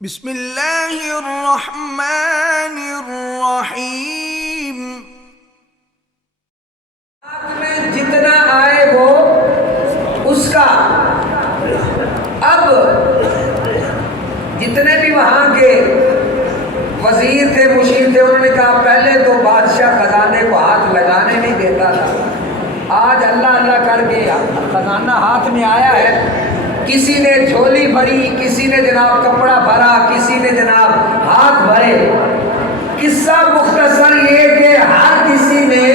بسم اللہ الرحمن الرحیم۔ میں جتنا آئے وہ اس کا۔ اب جتنے بھی وہاں کے وزیر تھے، مشیر تھے، انہوں نے کہا پہلے تو بادشاہ خزانے کو ہاتھ لگانے نہیں دیتا تھا، آج اللہ اللہ کر کے خزانہ ہاتھ میں آیا ہے۔ کسی نے جھولی بھری، کسی نے جناب کپڑا بھرا، کسی نے جناب ہاتھ بھرے۔ قصہ مختصر یہ کہ ہر کسی نے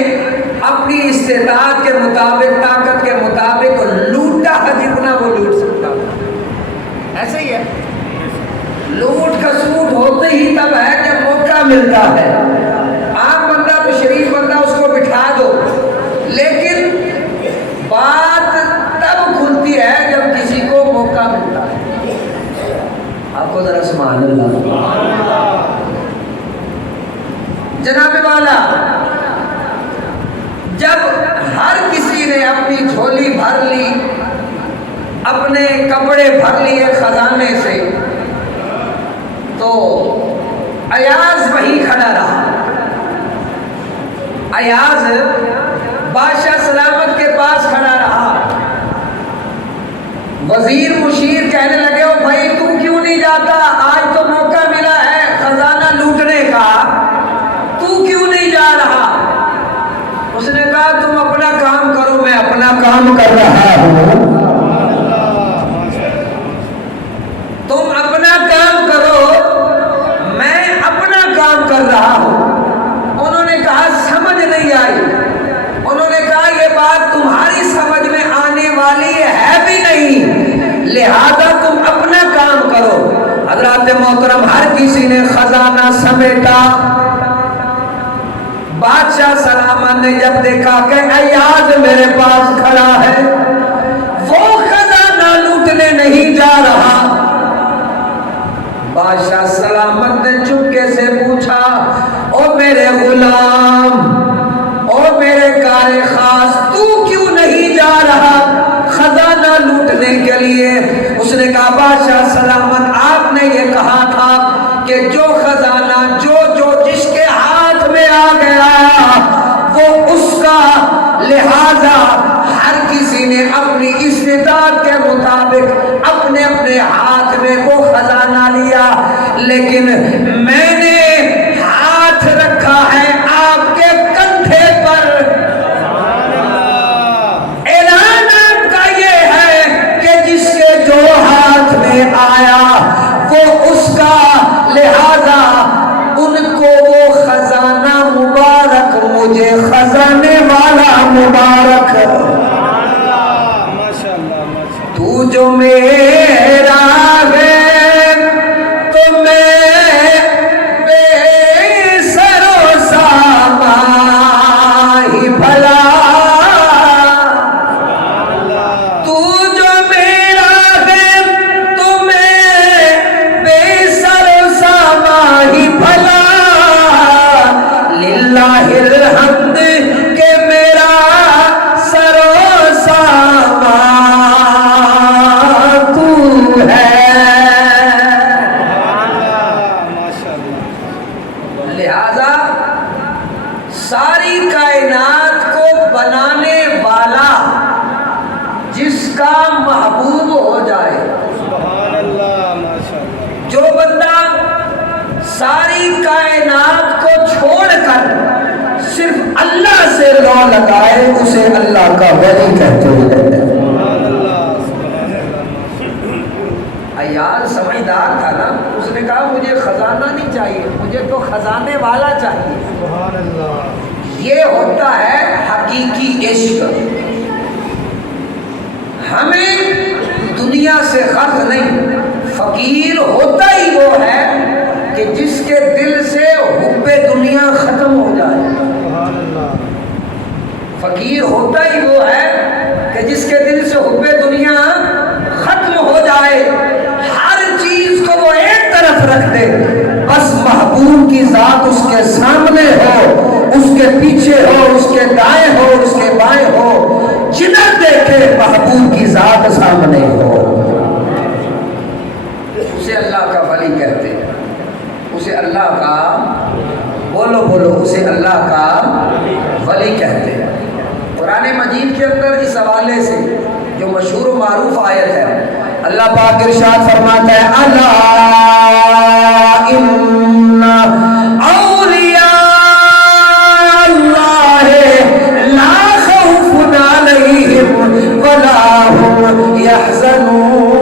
اپنی استطاعت کے مطابق، طاقت کے مطابق لوٹا ہے جتنا وہ لوٹ سکتا تھا۔ ایسے ہی ہے، لوٹ کا سوٹ ہوتے ہی تب ہے جب موقع ملتا ہے۔ عام بندہ تو شریف بندہ اس کو بٹھا دو، لیکن بات تب کھلتی ہے جب کسی کو موقع ملتا ہے۔ آپ کو ذرا سبحان اللہ۔ جناب والا، جب ہر کسی نے اپنی جھولی بھر لی، اپنے کپڑے بھر لیے خزانے سے، تو ایاز وہیں کھڑا رہا۔ ایاز بادشاہ سلامت کے پاس کھڑا رہا۔ وزیر مشیر کہنے لگے او بھائی تو کیوں نہیں جاتا؟ آج تو موقع ملا ہے خزانہ لوٹنے کا، تو کیوں نہیں جا رہا؟ اس نے کہا تم اپنا کام کرو، میں اپنا کام کر رہا ہوں۔ تم اپنا کام کرو، میں اپنا کام کر رہا ہوں۔ انہوں نے کہا سمجھ نہیں آئی۔ انہوں نے کہا یہ بات تمہاری سمجھ میں آنے والی ہے بھی نہیں، لہذا تم اپنا کام کرو۔ حضرات محترم، ہر کسی نے خزانہ سمیٹا۔ بادشاہ سلامت نے جب دیکھا کہ ایاز میرے پاس کھڑا ہے، وہ خزانہ لوٹنے نہیں جا رہا، بادشاہ سلامت نے چپکے سے پوچھا او میرے غلام، او میرے کار خاص، تو کیوں نہیں جا رہا خزانہ لوٹنے کے لیے؟ اس نے کہا بادشاہ سلامت، آپ نے یہ کہا تھا کہ جو خزانہ جو جس کے ہاتھ میں آ گیا وہ اس کا، لہذا ہر کسی نے اپنی استطاعت کے مطابق اپنے اپنے ہاتھ میں وہ خزانہ لیا، لیکن میں نے ہاتھ رکھا ہے آپ کے کندھے پر۔ اعلان آپ کا یہ ہے کہ جس کے جو ہاتھ میں آیا وہ اس کا، لہذا ان کو وہ خزانہ مبارک، مجھے خزانے والا مبارک۔ تو جو میرا ہے تو میں بے سر و سامان ہی بھلا، تو جو میرا ہے تو میں بے سر و سامان ہی بھلا، للہ الحمد کہ میرا سر و سامان تو ہے۔ لہذا ساری کائنات کو بنانے والا جس کا محبوب ہو جائے، جو بندہ ساری کائنات کو چھوڑ کر صرف اللہ سے لو لگائے اسے اللہ کا ولی کہتے ہیں۔ ایاز سمجھدار تھا نا، اس نے کہا مجھے خزانہ نہیں چاہیے، مجھے تو خزانے والا چاہیے۔ یہ ہوتا ہے حقیقی عشق۔ ہمیں دنیا سے غرض نہیں، فقیر ہوتا ہی وہ ہے کہ جس کے دل سے حب دنیا ختم ہو جائے۔ فقیر ہوتا ہی وہ ہے کہ جس کے دل سے حب دنیا ختم ہو جائے، ہر چیز کو وہ ایک طرف رکھ دے، بس محبوب کی ذات اس کے سامنے ہو، اس کے پیچھے ہو، اس کے دائیں ہو، اس کے بائیں ہو، جدھر دیکھے محبوب کی ذات سامنے ہو، اسے اللہ کا ولی کہتے ہیں۔ معروف آیت ہے. اللہ پاک ارشاد فرماتا ہے الا ان اولیاء اللہ لا خوف علیہم ولا هم يحزنون.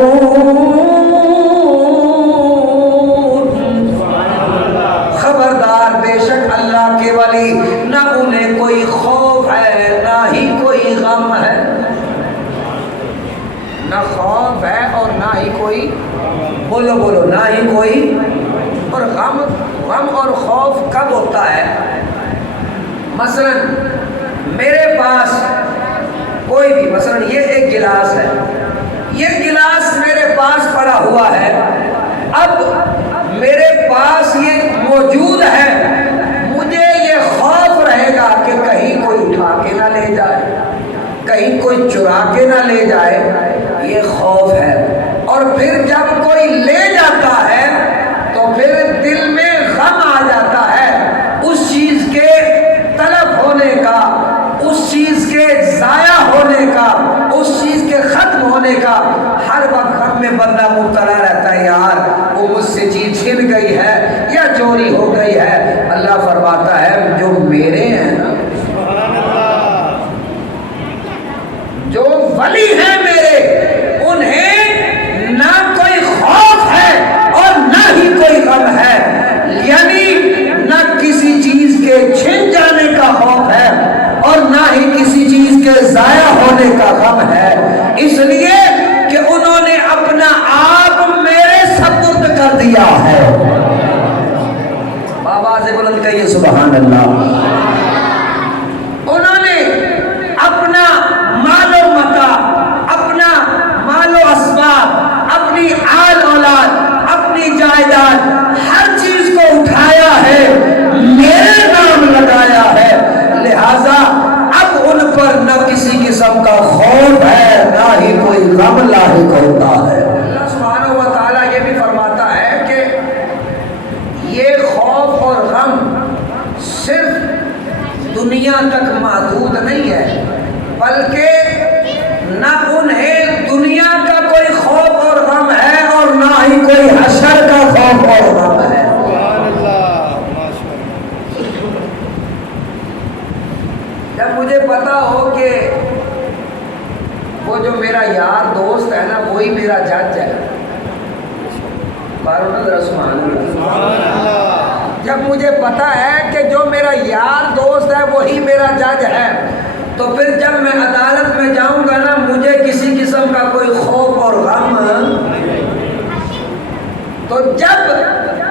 خبردار، بے شک اللہ کے ولی نہ انہیں کوئی خوف ہے نہ ہی کوئی غم ہے. نہ خوف ہے اور نہ ہی کوئی، بولو بولو، نہ ہی کوئی. اور غم اور خوف کب ہوتا ہے؟ مثلا میرے پاس کوئی بھی، مثلا یہ ایک گلاس ہے، یہ گلاس میرے پاس پڑا ہوا ہے، اب میرے پاس یہ موجود ہے، مجھے یہ خوف رہے گا کہ کہیں کوئی اٹھا کے نہ لے جائے، کہیں کوئی چرا کے نہ لے جائے، یہ خوف ہے. اور پھر جب کوئی لے جاتا ہے تو پھر دل میں غم آ جاتا ہے اس چیز کے تلف ہونے کا، اس چیز کے ضائع ہونے کا، اس چیز کے ختم ہونے کا. ہر وقت غم میں بندہ مبتلا رہتا ہے، یار وہ مجھ سے چیز چھن گئی ہے یا چوری ہو گئی ہے. اللہ فرماتا ہے جو میرے ہیں نا، جو ولی ہیں میرے، انہیں نہ کوئی خوف ہے اور نہ ہی کوئی غم ہے. یعنی نہ کسی چیز کے چھن جانے کا خوف ہے اور نہ ہی کسی چیز کے ضائع ہونے کا غم ہے، اس لیے کہ انہوں نے اپنا آپ میرے سپرد کر دیا ہے. آواز بلند کہیے سبحان اللہ. انہوں نے اپنا مال و متاع، اپنا مال و اسباب، اپنی آل اولاد، اپنی جائیداد، ہر چیز کو اٹھایا ہے، میرے نام لگایا ہے. لہذا اب ان پر نہ کسی قسم کا خوف ہے نہ ہی کوئی غم لاحق ہوتا ہے. اللہ سبحانہ و تعالیٰ یہ بھی فرماتا ہے کہ یہ خوف اور غم صرف دنیا تک محدود نہیں ہے، بلکہ نہ انہیں دنیا کا کوئی خوف اور غم ہے اور نہ ہی کوئی حشر کا خوف اور غم ہے. جب مجھے پتا ہو کہ وہ جو میرا یار دوست ہے نا وہی میرا جج ہے، جب مجھے پتا ہے کہ جو میرا یار دوست ہے وہی میرا جج ہے، تو پھر جب میں عدالت میں جاؤں گا نا مجھے کسی قسم کا کوئی خوف اور غم. تو جب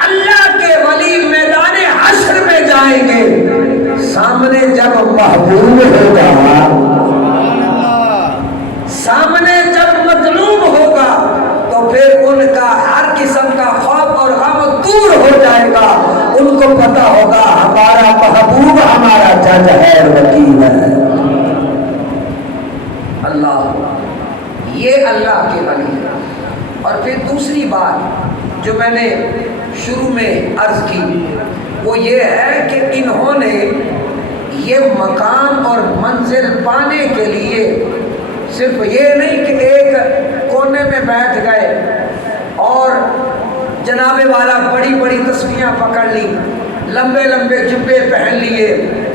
اللہ کے ولی میدان حشر میں جائیں گے، سامنے جب محبوب ہوگا، سامنے جب مظلوم ہوگا، تو پھر ان کا ہر قسم کا خوف اور غم دور ہو جائے گا. ان کو پتا ہوگا ہمارا محبوب ہمارا جج ہے، وکیل ہے. اللہ، یہ اللہ کے ولی ہے. اور پھر دوسری بات جو میں نے شروع میں عرض کی وہ یہ ہے کہ انہوں نے یہ مقام اور منزل پانے کے لیے صرف یہ نہیں کہ ایک کونے میں بیٹھ گئے اور جناب والا بڑی بڑی تسبیحاں پکڑ لی، لمبے لمبے جبے پہن لیے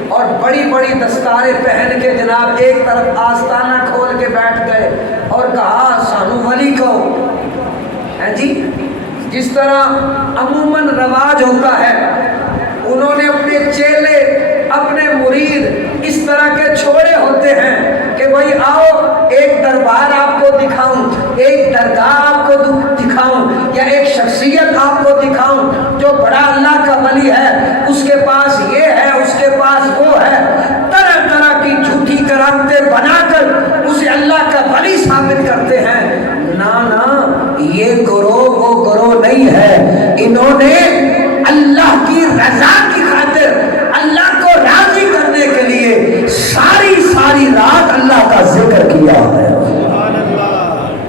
اور بڑی بڑی دستاریں پہن کے جناب ایک طرف آستانہ کھول کے بیٹھ گئے اور کہا سانو ولی کہو. جی جس طرح عموماً رواج ہوتا ہے، انہوں نے اپنے چیلے، اپنے مرید اس طرح کے چھوڑے ہوتے ہیں کہ بھائی آؤ ایک دربار آپ کو دکھاؤں، ایک درگاہ آپ کو دکھاؤں، یا ایک شخصیت آپ کو دکھاؤں جو بڑا اللہ کا ولی ہے، اس کے پاس یہ ہے، اس کے پاس وہ ہے. طرح طرح کی جھوٹی کرامتیں بنا کر اسے اللہ کا ولی ثابت کرتے ہیں. نا یہ گروہ وہ گروہ نہیں ہے. انہوں نے اللہ کی رضا کی خاطر، اللہ کو راضی کرنے کے لیے ساری رات اللہ کا ذکر کیا ہے.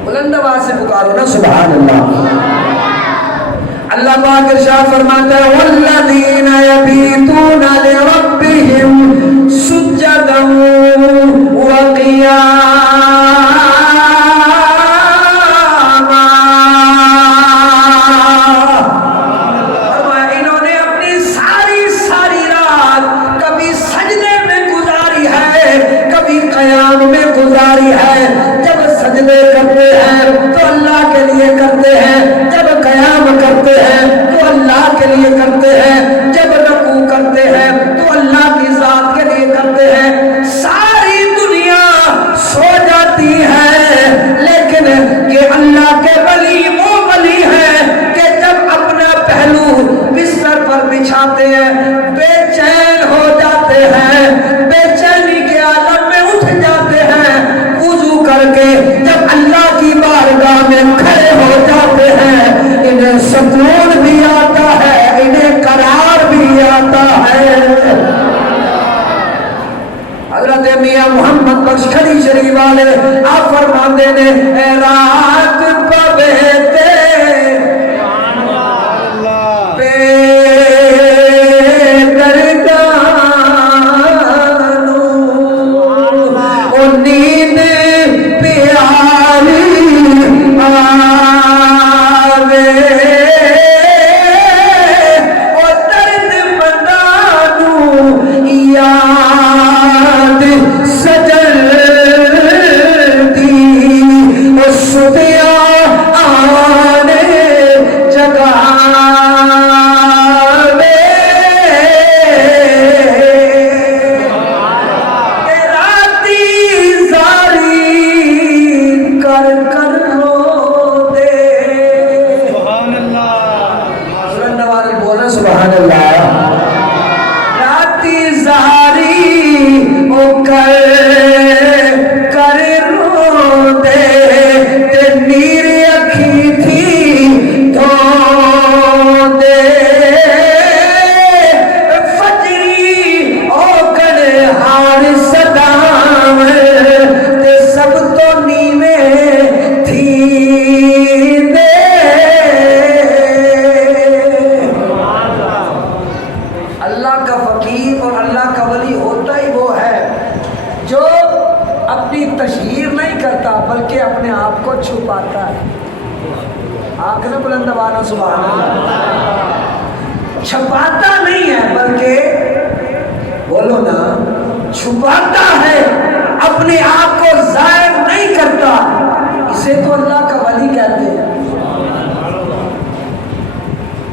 بلند آواز سے پکارو نا سبحان اللہ. اللہ پاک ارشاد فرماتا ہے والذین یبیتون لربہم سجدا وقیاما. سجدے ہیں تو اللہ کے لیے کرتے ہیں، جب قیام کرتے ہیں تو اللہ کے لیے کرتے ہیں، جب رکوع کرتے ہیں تو اللہ کی ذات کے لیے کرتے ہیں۔ ساری دنیا سو جاتی ہے، لیکن یہ اللہ کے ولی وہ ولی ہیں کہ جب اپنا پہلو بستر پر بچھاتے ہیں بے چین ہو جاتے ہیں، بے چینی کے عالم میں اٹھ جاتے ہیں، وضو کر کے جب اللہ کی بارگاہ میں کھڑے ہو جاتے ہیں، انہیں سکون بھی آتا ہے، انہیں قرار بھی آتا ہے۔ حضرت میاں محمد بخش کھڑی شریف والے آپ فرماتے نے اے رات پویتے چھپاتا نہیں ہے بلکہ بولو نا چھپاتا ہے، اپنے آپ کو ظاہر نہیں کرتا، اسے تو اللہ کا ولی کہتے ہیں۔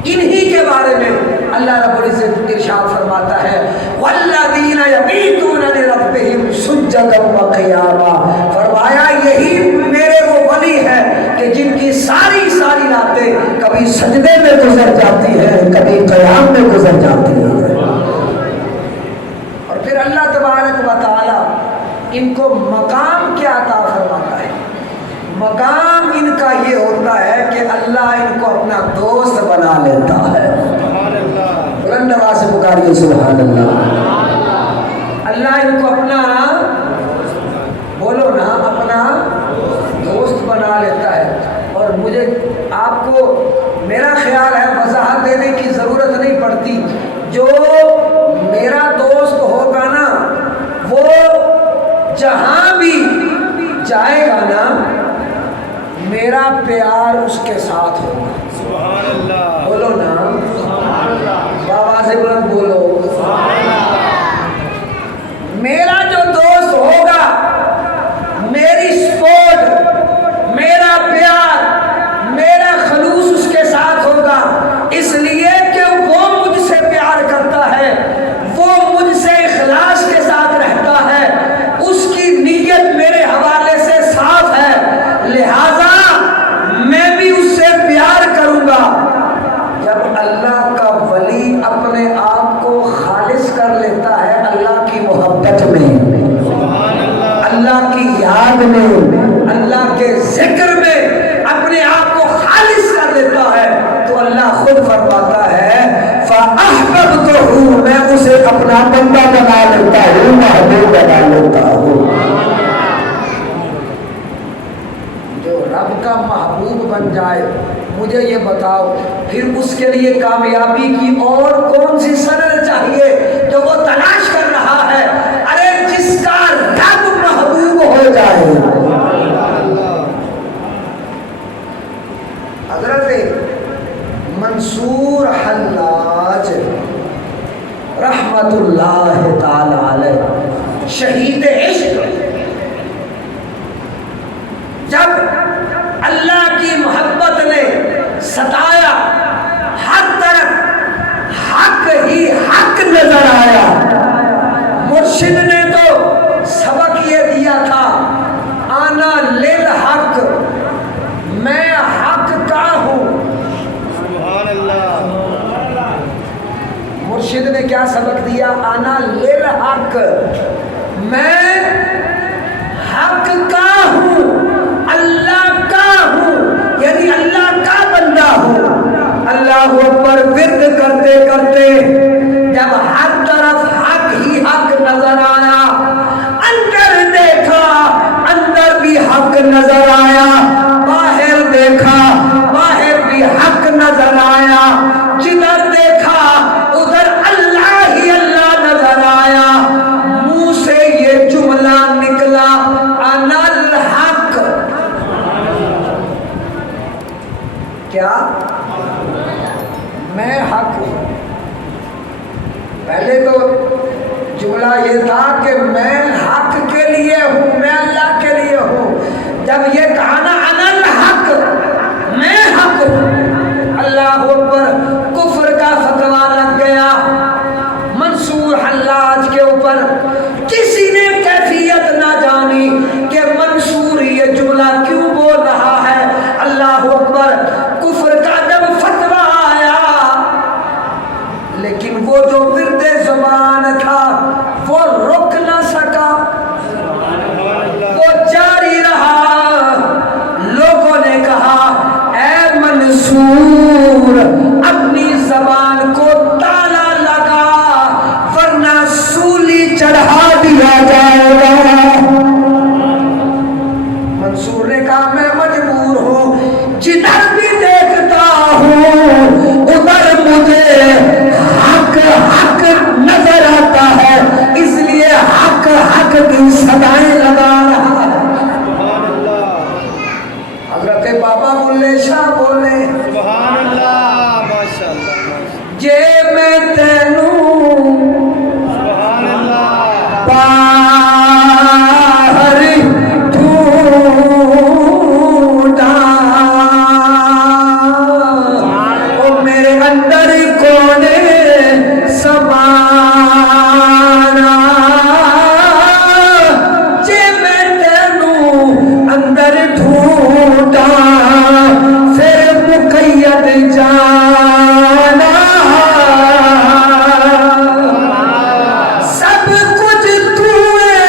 انہی کے بارے میں اللہ رب العزت ارشاد فرماتا ہے والذین یبیتون لربہم سجدا وقیاما، فرمایا یہی میرے وہ ولی ہے کہ جن کی ساری راتیں کبھی سجدے میں گزر جاتی ہے، کبھی قیام میں گزر جاتی ہے۔ اور پھر اللہ تبارک و تعالی ان کو مقام کیا عطا فرماتا ہے؟ مقام ان کا یہ ہوتا ہے کہ اللہ ان کو اپنا دوست بنا لیتا ہے۔ بلند آواز سے پکاریے سبحان اللہ۔ اللہ ان کو اپنا بولو نا اپنا دوست بنا لیتا ہے۔ اور مجھے آپ کو میرا خیال ہے وضاحت دینے کی ضرورت نہیں پڑتی، جو میرا دوست ہوگا نا وہ جہاں بھی جائے گا نا میرا پیار اس کے ساتھ ہوگا۔ سبحان اللہ بولو نا، آواز بلند بولو۔ میرا جو دوست ہوگا میری سپورٹ، میرا پیار، میرا خلوص اس کے ساتھ ہوگا، اس لیے کہ وہ مجھ سے پیار کرتا ہے، وہ مجھ سے اخلاص کے ساتھ رہتا ہے، اس کی نیت میرے حوالے سے صاف ہے، لہذا میں بھی اس سے پیار کروں گا۔ جب اللہ کا ولی اپنے آپ کو خالص کر لیتا ہے اللہ کی محبت میں، اللہ کی یاد میں، اللہ کے ذکر میں اپنے آپ کو خالص کر لیتا ہے تو اللہ خود فرماتا ہے فَأَحْبَبْتُهُ، میں اسے اپنا بندہ بنا لیتا ہوں، محبوب بنا لیتا ہوں۔ جو رب کا محبوب بن جائے، مجھے یہ بتاؤ پھر اس کے لیے کامیابی کی اور کون سی سند چاہیے جو وہ تلاش کر رہا ہے؟ ارے جس کا رب محبوب ہو جائے۔ حضرت منصور حلاج رحمت اللہ تعالی علیہ شہید عشق، جب اللہ کی محبت نے ستایا، ہر طرف حق ہی حق نظر آیا۔ مرشد نے تو سبق یہ دیا تھا، آنا للحق، میں حق کا ہوں۔ سبحان اللہ۔ مرشد نے کیا سبق دیا؟ آنا للحق، میں حق کا ہوں، اللہ کا ہوں، یعنی اللہ کا بندہ ہوں۔ اللہ اکبر ورد کرتے کرتے جب ہر طرف حق ہی حق نظر آیا، اندر دیکھا اندر بھی حق نظر آیا، باہر دیکھا باہر بھی حق نظر آیا، جدھر دیکھا ادھر اللہ ہی اللہ نظر آیا۔ منہ سے یہ جملہ نکلا، انا الحق، کیا؟ میں حق ہوں۔ پہلے تو جملہ یہ تھا کہ میں حق کے لیے ہوں، میں اللہ کے لیے ہوں۔ جب یہ کہا نا انا الحق، میں حق ہوں، اللہ اکبر، کفر کا فتویٰ لگ گیا منصور حلاج کے اوپر۔ کسی نے کیفیت نہ جانی کہ منصور یہ جملہ کیوں بول رہا ہے۔ اللہ اکبر، کفر کا جب فتویٰ آیا، لیکن وہ جو ورد زبان تھا وہ رک نہ سکا، وہ جاری رہا۔ لوگوں نے کہا اے منصور، اپنی زبان کو تالا لگا ورنہ سولی چڑھا دیا جائے گا۔ منصور نے کہا میں مجبور ہوں، جدھر بھی دیکھتا ہوں ادھر مجھے حق حق نظر آتا ہے، اس لیے حق حق کی صدائیں لگا رہا ہے۔ حضرت بابا بلے شاہ بولے سبحان اللہ، ماشاء اللہ، جے میں تینوں سبحان اللہ، باہر ڈھونڈا، او میرے اندر کون سمانا، جے میں تینوں اندر ڈھونڈا، پھر مقید جانا، سب کچھ تو ہے،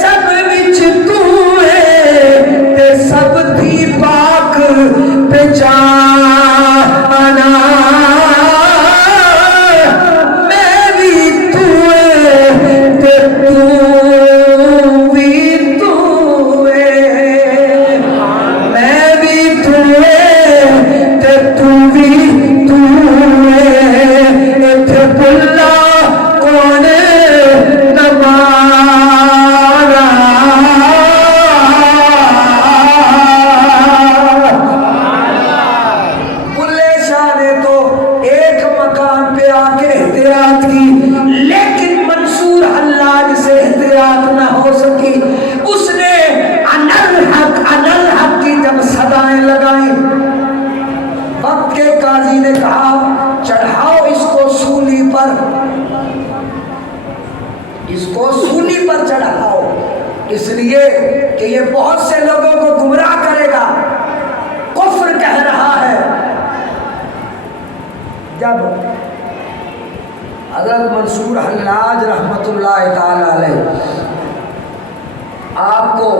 سب وچ تو ہے، تے سب دی پاک پہچانا، میں بھی تو ہے تے تو بھی تو ہے، میں بھی تو ہے تے تو بھی تو ہے، ایتھے بلا کون نمانا۔ بلے شاہ نے تو ایک مقام پہ آ کے احتیاط کی، لیکن منصور حلاج سے احتیاط نہ ہو سکی۔ اس نے انل حق کی جب صدائیں لگائیں، وقت کے قاضی نے کہا چڑھاؤ اس کو سولی پر، اس کو سولی پر چڑھاؤ، اس لیے کہ یہ بہت سے لوگوں کو گمراہ کرے گا، کفر کہہ رہا ہے۔ جب حضرت منصور حلاج رحمت اللہ تعالی علیہ آپ کو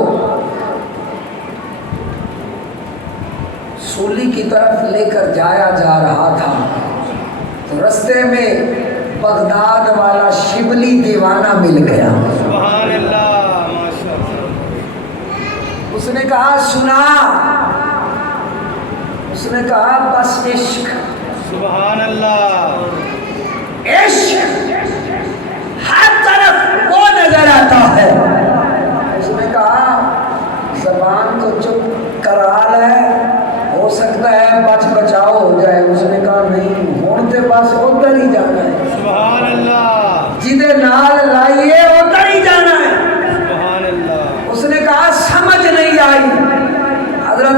سولی کی طرف لے کر جایا جا رہا تھا، تو رستے میں بغداد والا شبلی دیوانہ مل گیا۔ سبحان اللہ، ماشاء اللہ، اس نے کہا سنا، اس نے کہا بس عشق، سبحان اللہ، عشق ہر طرف وہ نظر آتا ہے۔ اس نے کہا زبان کو چپ کرا لے، ہو سکتا ہے بچ بچاؤ ہو جائے۔ اس نے کہا نہیں، ہون تے بس ادھر ہی جانا ہے، سبحان اللہ، جدے نال لائیے ادھر ہی جانا ہے۔ سبحان اللہ، اس نے کہا سمجھ نہیں آئی۔ حضرت